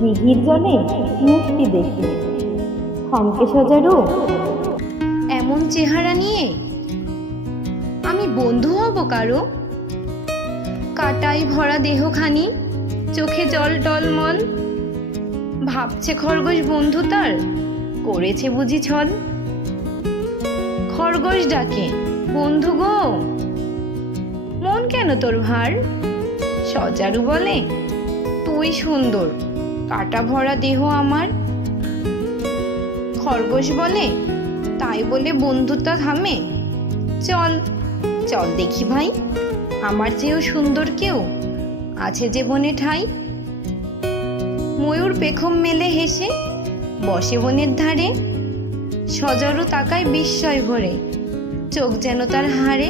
দিঘির জলে মুক্তি দেখে। থমকে সজারু এমন চেহারা নিয়ে আমি বন্ধু হব কারও? কাটাই ভরা দেহখানি, চোখে জল টলমল ভাবছে খরগোশ বন্ধু তার, করেছে বুঝি ছল। খরগোশ ডাকে, বন্ধু গো, মন কেন তোর ভার? সজারু বলে, তুই সুন্দর কাটা ভরা দেহ আমার। খরগোশ বলে, তাই বলে বন্ধুতা থামে চল চল দেখি ভাই, আমার চেয়েও সুন্দর কেউ আছে যে বনে ঠাই। ময়ূর পেখম মেলে হেসে, বসে বনের ধারে। সজারু তাকায় বিস্ময় ভরে, চোখ যেন তার হাড়ে।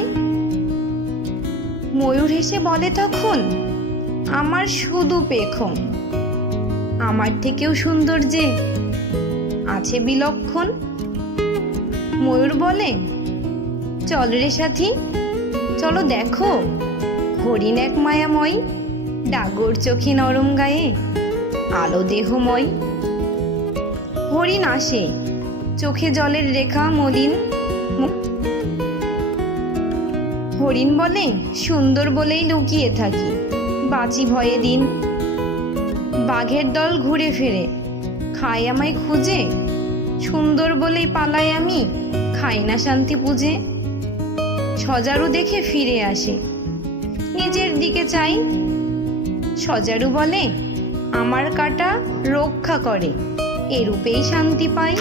ময়ূর হেসে বলে তখন, আমার শুধু পেখম। আমার থেকেও সুন্দর যে। আছে বিলক্ষণ। ময়ূর বলে, চল রে সাথী, চলো দেখো। হরিণ এক মায়াময়, ডাগর চোখে নরম গায়ে, আলো দেহময়। হরিণ আসে, চোখে জলের রেখা মলিন। হরিণ বলে, সুন্দর বলেই লুকিয়ে থাকি, বাঁচি ভয়ে দিন। বাঘের দল ঘুরে ফেরে। খায় আমায় খুঁজে, সুন্দর বলেই পালাই আমি, খাই না শান্তি পুজে সজারু দেখে ফিরে আসে, নিজের দিকে চাই। সজারু বলে, আমার কাটা রক্ষা করে, এরূপেই শান্তি পাই।